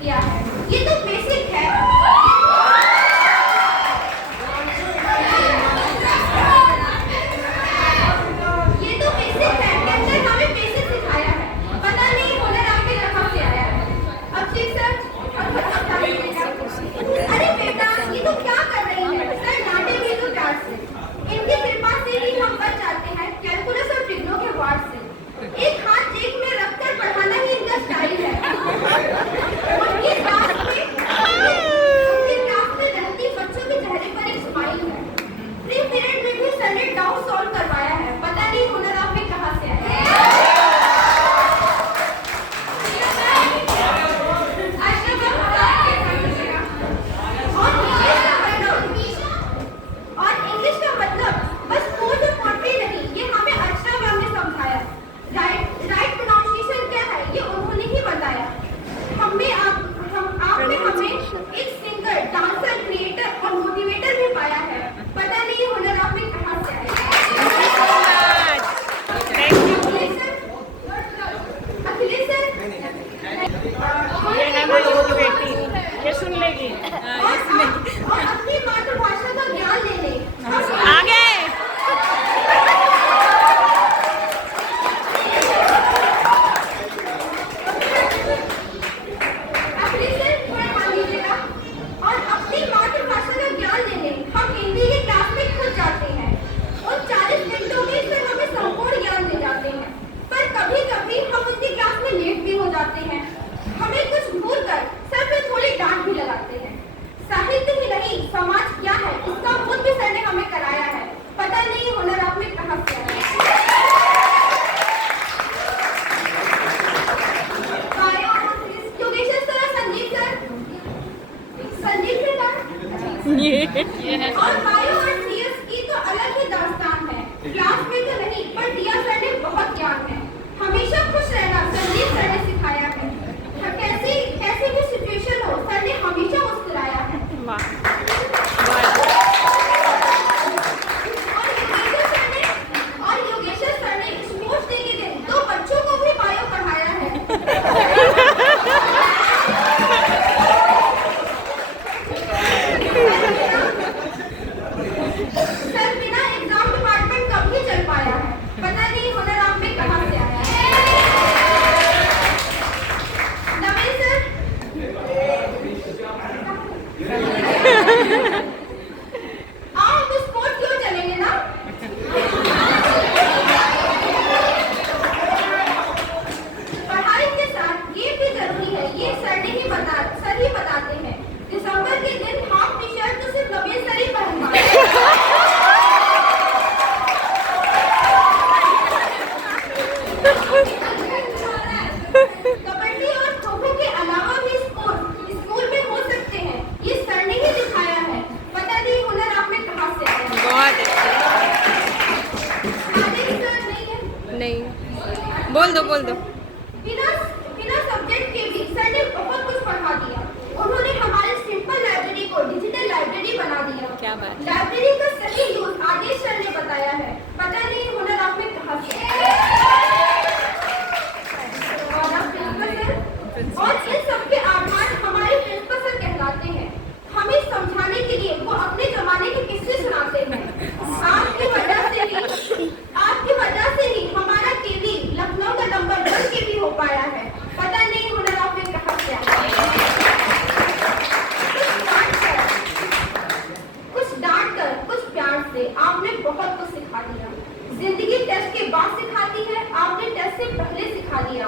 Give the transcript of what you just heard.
किया है। ये तो बेसिक है। ये तो बेसिक है। कैप्टन हमें बेसिक सिखाया है। पता नहीं हुनर आप में कहाँ से आया है। अब ठीक सर। अरे बेटा ये तो क्या कर रही है? सर डांटे भी तो प्यार से। इनकी कृपा से ही हम बच जाते हैं कैलकुलस और ट्रिग्नो के वार से। एक हाथ जेब में रखकर पढ़ाना ही इनका स्टाइल है। उनकी क्लास में रहती बच्चों के चेहरे पर एक स्माइल है। प्री पीरियड में भी सर ने डाउट सॉल्व करवाया है। पता नहीं हुनर आप में कहाँ से आया है। और इंग्लिश का मतलब बस कोड और पोट्री नहीं, ये हमें अक्षरा मैम ने समझाया। राइट प्रोनाउंसिएशन क्या है ये उन्होंने ही बताया। आपने हमें एक सिंगर, डांसर, क्रिएटर और मोटिवेटर भी पाया है। पता नहीं हुनर आप में कहाँ से आया। अखिलेश सर ये है मेरी बेटी, ये सुन लेगी। और अपनी मातृभाषा का ज्ञान ले ले। आगे और अपनी मातृभाषा का ज्ञान लेने हम हिंदी की क्लास में खुद जाते हैं। उन 40 मिनटों में से हमें संपूर्ण ज्ञान दे जाते हैं। पर कभी कभी हम उनकी क्लास में लेट भी हो जाते हैं। हमें कुछ भूल कर सर पे थोड़ी डांट भी लगाते हैं। साहित्य ही नहीं समाज क्या है इसका बोध भी सर ने हमें कराया है। पता नहीं हुनर आप में कहाँ से आया है। योगेश्वर सर, संदीप ये और बायो और सीएस की तो अलग ही दास्तान है। क्लास में तो नहीं पर दिया सर ने बहुत ज्ञान है। हमेशा खुश रहना संदीप सर ने सिखाया है। कैसी भी सिचुएशन हो सर ने हमेशा मुस्कुराया है। और योगेश्वर सर ने स्पोर्ट्स डे के दिन 2 बच्चों को भी बायो पढ़ाया है। सर बिना एग्जाम डिपार्टमेंट कब ही चल पाया है। पता नहीं हुनर आप में कहाँ से आया है। नवीन सर आप स्पोर्ट क्यों चलेंगे ना। पढ़ाई के साथ ये भी जरूरी है, ये सर ही बताते हैं। दिसंबर के दिन हाफ टी शर्ट तो सिर्फ नवीन सर ही पहन पाए। कबड्डी और खो खो के अलावा भी स्पोर्ट स्कूल में हो सकते हैं, ये सर ने ही दिखाया है। पता नहीं हुनर आप में कहाँ से आया है। बहुत सर नहीं है। नहीं, बोल दो। बिना सब्जेक्ट के भी सर ने बहुत कुछ पढ़ा दिया। उन्होंने हमारे सिंपल लाइब्रेरी को डिजिटल लाइब्रेरी बना दिया। क्या बात। लाइब्रेरी का सही यूज आदेश सर ने बताया है। पता नहीं हुनर आप में कहाँ से आया। और इन सबके आधार हमारे प्रिंसिपल सर कहलाते हैं। हमें समझाने के लिए वो अपने जमाने के किस्से सुनाते हैं। आपकी वजह से ही हमारा केवी लखनऊ का नंबर 1 केवी हो पाया है। पता नहीं हुनर आप में कहाँ से आया। कुछ डांट कर कुछ प्यार से आपने बहुत कुछ सिखा दिया। जिंदगी टेस्ट के बाद सिखाती है, आपने टेस्ट से पहले सिखा दिया।